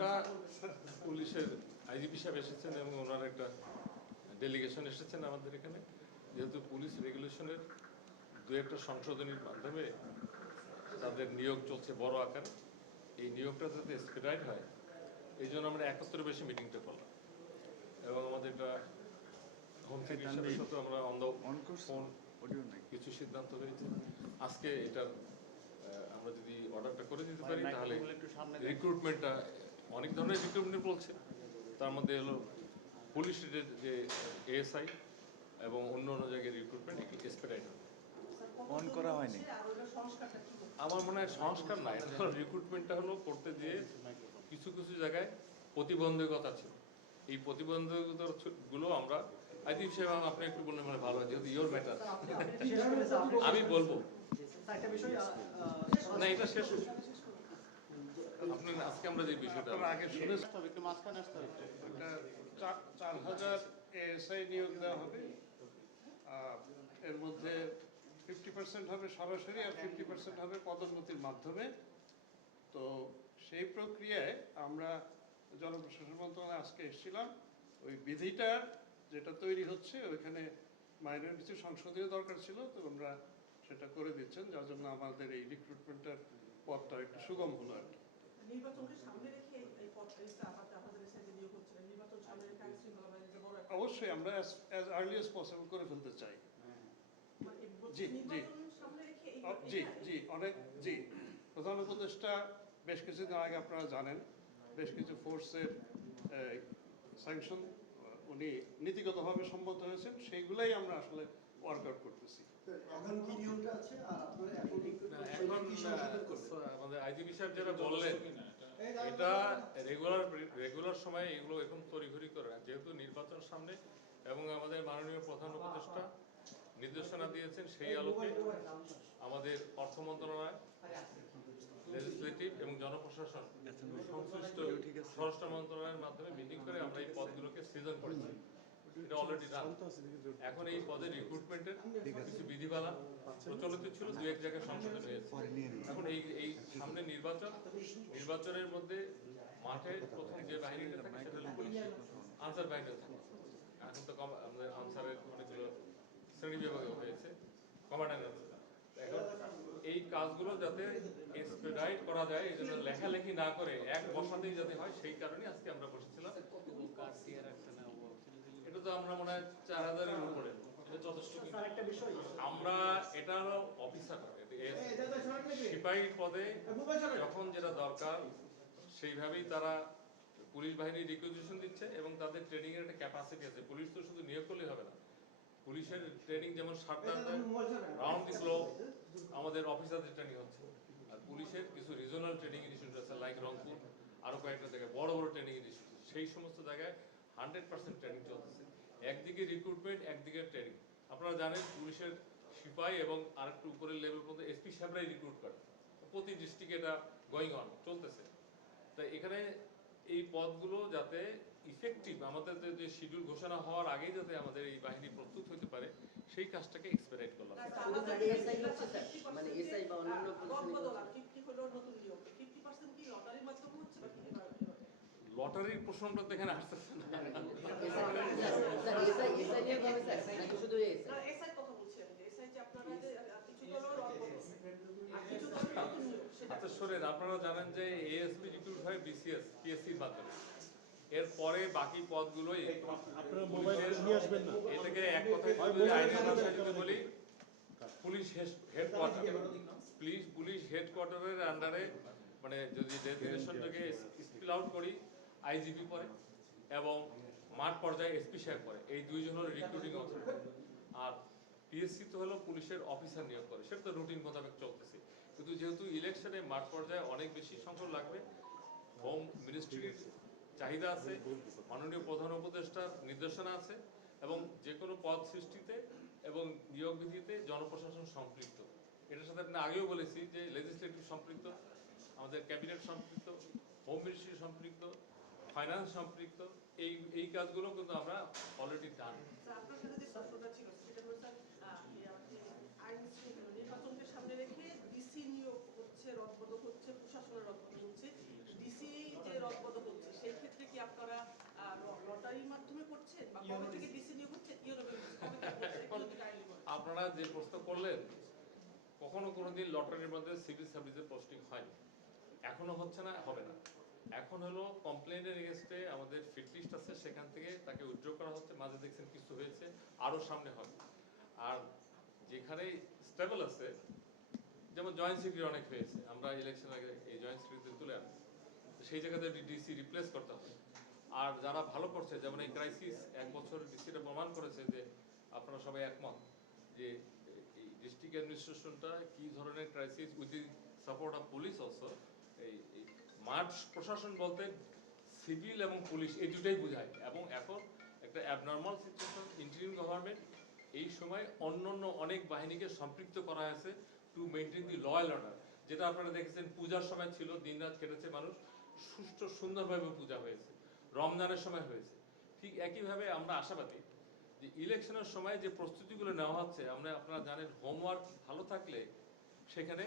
আমরা পুলিশের আইজিপি সাহেব এসেছেন এবং ওনার একটা ডেলিগেশন এসেছেন আমাদের এখানে, যেহেতু পুলিশ রেগুলেশনের দু একটা সংশোধনীর মাধ্যমে তাদের নিয়োগ চলছে বড় আকারে। এই নিয়োগটা যাতে এক্সপেডাইট হয় এই জন্য আমরা 71 বেশি মিটিংটা করলাম এবং আমাদের এটা হোম সেক্রেটারির সাথে আমরা ফোন কিছু সিদ্ধান্ত হয়েছে। আজকে এটার আমরা যদি অর্ডারটা করে দিতে পারি তাহলে রিক্রুটমেন্টটা অনেক ধরনের রিক্রুটমেন্ট বলছে, তার মধ্যে হলো পুলিশের যে এএসআই এবং অন্য অন্য জায়গায় রিক্রুটমেন্ট এক্সপেডাইট হবে। অন করা হয়নি। আমার মনে হয় সংস্কার নাই, রিক্রুটমেন্টটা হলো করতে গিয়ে কিছু কিছু জায়গায় প্রতিবন্ধকতা ছিল। এই প্রতিবন্ধকতাগুলো আমরা আইজিপি সাহেব আপনি একটু বললে মানে ভালো হয়, যেহেতু ইয়োর ম্যাটার আমি বলবো না, এটা শেষ আপনি আজকে আমরা যে বিষয়টা আগে শুনে একটু মাঝখানে আসতে হবে। 4000 এএসআই নিয়োগ দেওয়া হবে, এর মধ্যে 50% হবে সরাসরি আর 50% হবে পদোন্নতির মাধ্যমে। তো সেই প্রক্রিয়ায় আমরা জনপ্রশাসন মন্ত্রণালয়ে আজকে এসেছিলাম, ওই বিধিটা যেটা তৈরি হচ্ছে ওইখানে মাইনর কিছু সংশোধনীয় দরকার ছিল, তো আমরা সেটা করে দিচ্ছেন, যার জন্য আমাদের এই রিক্রুটমেন্টের পথটা একটু সুগম হলো আর কি। অবশ্যই আমরা as early as possible করে ফেলতে চাই। জি জি জি জি অনেক জি প্রধান উপদেষ্টা বেশ কিছুদিন আগে আপনারা জানেন বেশ কিছু ফোর্সের স্যাংশন উনি নীতিগতভাবে সম্মত হয়েছেন, সেইগুলাই আমরা আসলে ওয়ার্কআউট করতেছি। এখন কি নিয়মটা আছে আর আপনারা এখন আমাদের আইজিপি সাহেব যেটা বললেন এটা রেগুলার সময় এগুলো এখন তড়িঘড়ি করে না, যেহেতু নির্বাচন সামনে এবং আমাদের মাননীয় প্রধান উপদেষ্টা নির্দেশনা দিয়েছেন, সেই আলোকে আমাদের অর্থ মন্ত্রণালয়, লেজিসলেটিভ এবং জনপ্রশাসন সংশ্লিষ্ট স্বরাষ্ট্র মন্ত্রণালয়ের মাধ্যমে মিটিং করে আমরা এই পদগুলোকে সৃজন করেছি। এটা অলরেডি ডান। এখন এই পদের রিক্রুটমেন্টের কিছু বিধিমালা প্রচলিত ছিল, দু এক জায়গায় সংশোধন হয়েছে। এখন এই সামনে নির্বাচনের মধ্যে মাঠে প্রথম যে বাহিনীটা থাকে সেটা হলো পুলিশ, আনসার বাহিনী থাকে। এখন তো আমাদের আনসারের অনেকগুলো শ্রেণী বিভাগে হয়েছে, কমান্ডার আছে। এখন এই কাজগুলো যাতে এক্সপেডাইট করা যায় এই জন্য লেখালেখি না করে এক বসাতেই যাতে হয়, সেই কারণে আজকে আমরা বসেছিলাম। এটা তো আমরা মনে হয় 4000-এর উপরে আমরা এটা হলো অফিসার সিপাহী পদে যখন যেটা দরকার সেইভাবেই তারা পুলিশ বাহিনী রিকুইজিশন দিচ্ছে এবং তাদের ট্রেনিং এর একটা ক্যাপাসিটি আছে। পুলিশ তো শুধু নিয়োগ করলেই হবে না, পুলিশের ট্রেনিং যেমন রাউন্ড দি ক্লক আমাদের অফিসারদের ট্রেনিং হচ্ছে, আর পুলিশের কিছু রিজনাল ট্রেনিং ইনস্টিটিউট আছে লাইক রংপুর, আরো কয়েকটা জায়গায় বড় বড় ট্রেনিং ইনস্টিটিউট, সেই সমস্ত জায়গায় 100% ট্রেনিং চলতেছে। একদিকে রিক্রুটমেন্ট, একদিকে ট্রেনিং। আপনারা জানেন পুলিশের সিপাহী এবং আরেকটু উপরের লেভেল পর্যন্ত এসপি সাহেবরাই রিক্রুট করে, প্রতি ডিস্ট্রিক্টে এটা গোয়িং অন চলতেছে। তাই এখানে এই পদগুলো যাতে ইফেক্টিভ, আমাদের যে শিডিউল ঘোষণা হওয়ার আগেই যাতে আমাদের এই বাহিনী প্রস্তুত হতে পারে, সেই কাজটাকে এক্সপেরিয়েন্ট করলাম। লটারির প্রশ্নটা তো এখানে আসতেছে না। আচ্ছা শোনেন, আপনারা জানেন যে এএসপি রিক্রুট হয় বিসিএস পিএসসির মাধ্যমে, এরপরে বাকি পদগুলোই এটাকে এক কথায় আইনের ভাষায় যদি বলি পুলিশ হেডকোয়ার্টার, পুলিশ হেডকোয়ার্টারের আন্ডারে, মানে যদি ডেজিগনেশনটাকে স্পিল আউট করি আইজিপি পরে এবং মাঠ পর্যায়ে এসপি সাহেব পরে, এই দুইজন হলো রিক্রুটিং অথরিটি। আর পিএসসি তো হলো পুলিশের অফিসার নিয়োগ করে, সেটা তো রুটিন মোতাবেক চলতেছে। কিন্তু যেহেতু ইলেকশনে মাঠ পর্যায়ে অনেক বেশি সংখ্যক লাগবে, হোম মিনিস্ট্রির চাহিদা আছে, মাননীয় প্রধান উপদেষ্টার নির্দেশনা আছে, এবং যে কোনো পদ সৃষ্টিতে এবং নিয়োগ বিধিতে জনপ্রশাসন সম্পৃক্ত। এটার সাথে আপনি আগেও বলেছি যে লেজিসলেটিভ সম্পৃক্ত, আমাদের ক্যাবিনেট সম্পৃক্ত, হোম মিনিস্ট্রি সম্পৃক্ত, ফাইন্যান্স সম্পৃক্ত, এই কাজগুলো কিন্তু আমরা অলরেডি ডান। নির্বাচনকে সামনে রেখে ডিসি নিয়োগ হচ্ছে, রদবদল হচ্ছে, প্রশাসনের রদবদল হচ্ছে। ডিসি যে রদবদল কবে থেকে ডিসি নিয়োগ হচ্ছে ইউরোপে কবে থেকে হচ্ছে? একটু যদি kindly বলেন। আপনারা যে প্রশ্ন করলেন, কখনো কোনোদিন লটারির মধ্যে সিভিল সার্ভিসের পোস্টিং হয়নি, এখনো হচ্ছে না, হবে না। এখন হলো কমপ্লেনের এগেনস্টে আমাদের ফিট লিস্ট আছে, সেখান থেকে তাকে উইথড্র করা হচ্ছে। মাঝে দেখছেন কিছু হয়েছে, আরো সামনে হবে। আর যেখানে স্টেবল আছে, যেমন জয়েন্ট সেক্রেটারি অনেক হয়েছে, আমরা ইলেকশন আগে এই জয়েন্ট সেক্রেটারি তুলে আনি, সেই জায়গাতে ডিসি রিপ্লেস করতে হবে। আর যারা ভালো করছে, যেমন এই ক্রাইসিস 1 বছর ডিসিটা প্রমাণ করেছে যে আপনারা সবাই একমত যে এই ডিস্ট্রিক্ট অ্যাডমিনিস্ট্রেশনটা কি ধরনের crisis, with the support of police also. এই মাঠ প্রশাসন বলতে সিভিল এবং পুলিশ এই দুটাই বোঝায়। এবং এখন একটা অ্যাবনর্মাল সিচুয়েশন, ইন্টারিম গভর্নমেন্ট, এই সময় অন্যান্য অনেক বাহিনীকে সম্পৃক্ত করা হয়েছে to maintain the law and order. যেটা আপনারা দেখেছেন পূজার সময় ছিল, দিনরাত কেটেছে মানুষ, সুষ্ঠু সুন্দরভাবে পূজা হয়েছে, রমজানের সময় হয়েছে। ঠিক একইভাবে আমরা আশাবাদী যে ইলেকশনের সময় যে প্রস্তুতিগুলো নেওয়া হচ্ছে, আপনারা জানেন হোমওয়ার্ক ভালো থাকলে সেখানে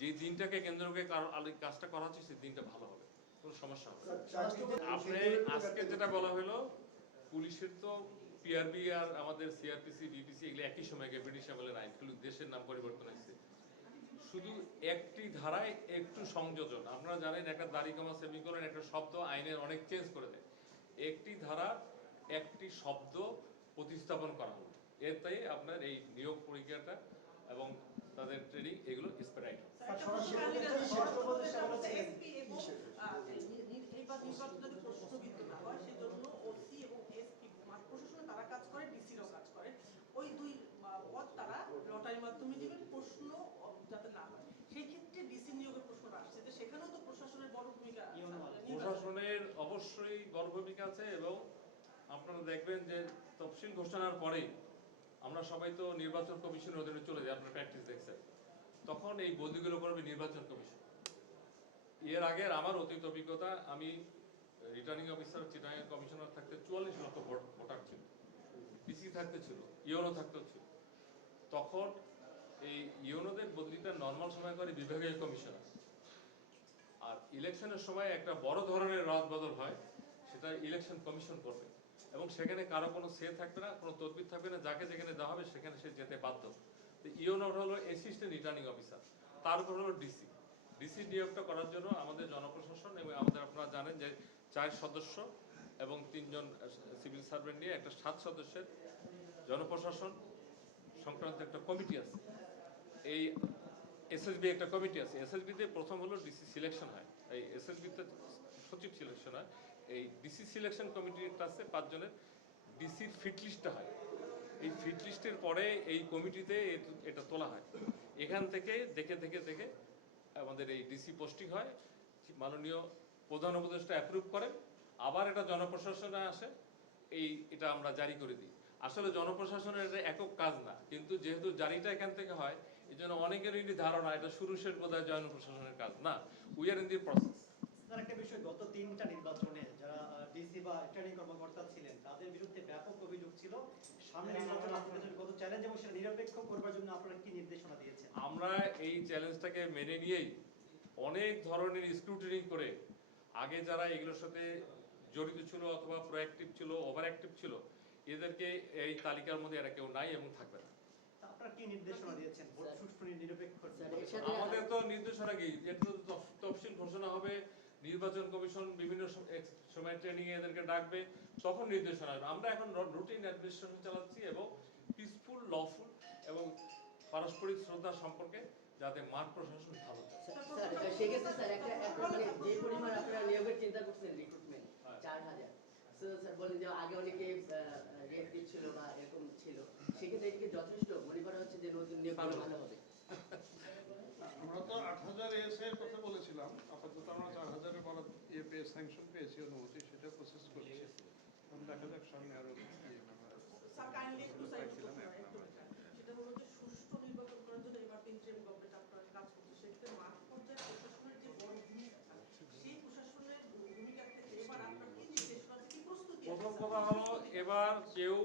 যে দিনটাকে কেন্দ্র করে কাজটা করা হচ্ছে সেই দিনটা ভালো হবে, কোনো সমস্যা হবে না। আপনি আজকে যেটা বলা হলো, পুলিশের তো পিআরবি আর আমাদের সিআরপিসি বিপিসি এগুলো একই সময় ব্রিটিশ আমলের আইন, কিন্তু দেশের নাম পরিবর্তন হয়েছে। শুধু একটি ধারায় একটু সংযোজন। আপনারা জানেন একটা দাড়ি কমা সেমিকোলন একটা শব্দ আইনের অনেক চেঞ্জ করে দেয়। একটি ধারা একটি শব্দ প্রতিস্থাপন করা হলো, এতে আপনার এই নিয়োগ প্রক্রিয়াটা এবং তাদের ট্রেনিং এগুলো স্প্রাইট। স্যার, একটা প্রশ্ন kindly রাখবেন। স্বরাষ্ট্র উপদেষ্টা বলেছে SP এবং এইবার নির্বাচনে যাতে প্রশ্নবিদ্ধ না হয় সেজন্য ওসি এবং এসপি মাঠ প্রশাসনে তারা কাজ করে, ডিসিরাও কাজ করে। ওই দুই পদ তারা লটারির মাধ্যমে দিবেন, প্রশ্ন যাতে না হয়। সেই ক্ষেত্রে ডিসি নিয়োগের প্রশ্নটা আসছে যে সেখানেও তো প্রশাসনের বড় ভূমিকা আছে। প্রশাসনের অবশ্যই বড় ভূমিকা আছে। এবং আপনারা দেখবেন যে তফসিল ঘোষণার পরেই আমরা সবাই তো নির্বাচন কমিশনের অধীনে চলে যাই, আপনারা প্র্যাকটিস দেখছেন। তখন এই বদলিগুলো করবে নির্বাচন কমিশন। এর আগের আমার অতীত অভিজ্ঞতা, আমি রিটার্নিং অফিসার চিটাগাং কমিশনার থাকতে 44 লক্ষ ভোটার ছিল, ডিসি থাকতে ছিল, ইউনো থাকতে ছিল। তখন এই ইউনোদের বদলিটা নর্মাল সময় করে বিভাগীয় কমিশনার। আর ইলেকশনের সময় একটা বড় ধরনের রদ বদল হয়, সেটা ইলেকশন কমিশন করবে। এবং সেখানে কারো কোনো সে থাকবে না, কোনো তদবির থাকবে না, যাকে যেখানে দেওয়া হবে সেখানে সে যেতে বাধ্য। তো ইউনোর হলো অ্যাসিস্ট্যান্ট রিটার্নিং অফিসার, তার উপর হলো ডিসি। ডিসি নিয়োগটা করার জন্য আমাদের জনপ্রশাসন এবং আমাদের, আপনারা জানেন যে 4 সদস্য এবং 3 জন সিভিল সার্ভেন্ট নিয়ে একটা 7 সদস্যের জনপ্রশাসন সংক্রান্ত একটা কমিটি আছে। এই এসএসবি একটা কমিটি আছে। এসএসবিতে প্রথম হলো ডিসি সিলেকশন হয়, এই এসএসবিতে সচিব সিলেকশন হয়। এই ডিসি সিলেকশন কমিটির কাছে 5 জনের ডিসির ফিট লিস্টটা হয়। এই ফিট লিস্টের পরে এই কমিটিতে এটা তোলা হয়। এখান থেকে দেখে দেখে দেখে আমাদের এই ডিসি পোস্টিং হয়, মাননীয় প্রধান উপদেষ্টা অ্যাপ্রুভ করেন, আবার এটা জনপ্রশাসনে আসে, এটা আমরা জারি করে দিই। আসলে জনপ্রশাসনের এটা একক কাজ না, কিন্তু যেহেতু জারিটা এখান থেকে হয়, এই জন্য অনেকেরই ধারণা এটা শুরু শেষ বোধহয় জনপ্রশাসনের কাজ না। We are in the process. Sir, একটা বিষয়, গত 3টা নির্বাচনে যারা ডিসি বা রিটার্নিং কর্মকর্তা ছিলেন তাদের বিরুদ্ধে ব্যাপক অভিযোগ ছিল। সামনে নির্বাচন আপনাদের জন্য কত চ্যালেঞ্জ এবং সেটা নিরপেক্ষ করবার জন্য আপনারা কি নির্দেশনা দিয়েছেন? আমরা এই চ্যালেঞ্জটাকে মেনে নিয়েই অনেক ধরনের স্ক্রুটিনি করে আগে যারা এগুলোর সাথে জড়িত ছিল অথবা প্রোঅ্যাক্টিভ ছিল, ওভার অ্যাক্টিভ ছিল, এদেরকে এই তালিকার মধ্যে এরা কেউ নাই এবং থাকবে না। আপনারা কি নির্দেশনা দিয়েছেন ভোট সুষ্ঠু নিরপেক্ষ? আমাদের তো নির্দেশনা কি, এটা তো তফসিল ঘোষণা হবে, নির্বাচন কমিশন বিভিন্ন সময় ট্রেনিং এ এদেরকে ডাকবে, তখন নির্দেশনা আসবে। আমরা এখন রুটিন অ্যাডমিনিস্ট্রেশন চালাচ্ছি এবং পিসফুল, লফুল এবং পারস্পরিক শ্রদ্ধা সম্পর্কে যাতে মাঠ প্রশাসন ভালো থাকে। স্যার, সেক্ষেত্রে স্যার একটা মানে যে পরিমাণ আপনারা নিয়োগের চিন্তা করছেন, রিক্রুটমেন্ট 4000, স্যার বলেন যে আগে অনেকে রিয়েক্টিভ ছিল বা এরকম ছিল, সেক্ষেত্রে এটিকে যথেষ্ট মনে করা হচ্ছে যে নতুন নিয়োগ ভালো হবে? আমরা তো 8000 এসআই এর কথা বলেছিলাম, আপাতত আমরা 4000 এর বরাদ্দ পেয়ে স্যাংশন পেয়েছি, অনুমতি, সেটা প্রসেস করছি। এখন দেখা যাক সামনে আরো স্যার, কাইন্ডলি একটু সাইড সেটা হলো যে সুষ্ঠু নির্বাচন করার জন্য এবার ইন্টারিম গভর্নমেন্ট আপনারা কাজ করছে, সেক্ষেত্রে মাঠ পর্যায়ে প্রশাসনের যে বড় ভূমিকা, সেই প্রশাসনের ভূমিকা থেকে এবার আপনার কি নির্দেশনা, কি প্রস্তুতি? প্রথম কথা হলো, এবার কেউ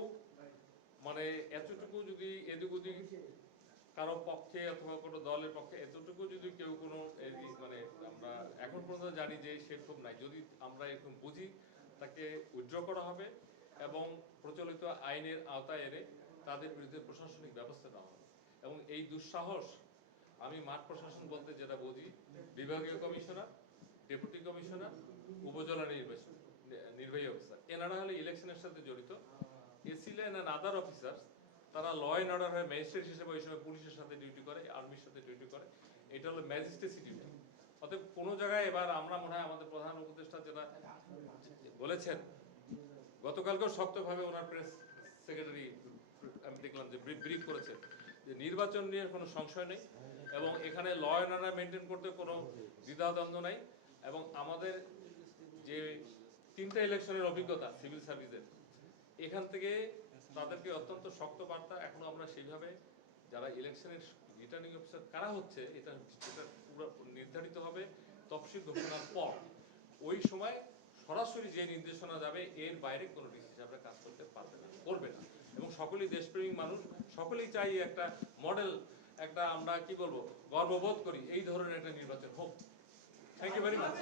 মানে এতটুকু যদি এদিক ওদিক কারো পক্ষে অথবা কোনো দলের পক্ষে এতটুকু যদি কেউ কোনো মানে আমরা এখন পর্যন্ত জানি যে সেরকম নাই। যদি আমরা এরকম বুঝি, তাকে উইথড্র করা হবে এবং প্রচলিত আইনের আওতায় এনে তাদের বিরুদ্ধে প্রশাসনিক ব্যবস্থা নেওয়া হবে। এবং এই দুঃসাহস আমি মাঠ প্রশাসন বলতে যেটা বুঝি, বিভাগীয় কমিশনার, ডেপুটি কমিশনার, উপজেলা নির্বাহী অফিসার, এনারা হলে ইলেকশনের সাথে জড়িত। এসিলেন অ্যান্ড আদার অফিসার, তারা ল অ্যান্ড অর্ডার হয়ে ম্যাজিস্ট্রেট হিসেবে ওই সময় পুলিশের সাথে ডিউটি করে, আর্মির সাথে ডিউটি করে। এটা হলো ম্যাজিস্ট্রেসি ডিউটি। অতএব কোনো জায়গায় এবার আমরা মনে হয় আমাদের প্রধান উপদেষ্টা যেটা বলেছেন, গতকালকেও শক্তভাবে ওনার প্রেস সেক্রেটারি আমি দেখলাম যে ব্রিফ করেছে যে নির্বাচন নিয়ে কোনো সংশয় নেই এবং এখানে ল অ্যান্ড অর্ডার মেনটেন করতে কোনো দ্বিধাদ্বন্দ্ব নাই। এবং আমাদের যে 3টা ইলেকশনের অভিজ্ঞতা সিভিল সার্ভিসের, এখান থেকে তাদেরকে অত্যন্ত শক্ত বার্তা, এখনো আমরা সেইভাবে যারা ইলেকশনের রিটার্নিং অফিসার কারা হচ্ছে এটা পুরো নির্ধারিত হবে তফসিল ঘোষণার পর। ওই সময় সরাসরি যে নির্দেশনা যাবে এর বাইরে কোনো ডিসি আমরা কাজ করতে পারবে না, করবে না। এবং সকলেই দেশপ্রেমিক মানুষ, সকলেই চাই একটা মডেল, একটা আমরা কি বলবো গর্ববোধ করি এই ধরনের একটা নির্বাচন হোক। Thank you very much.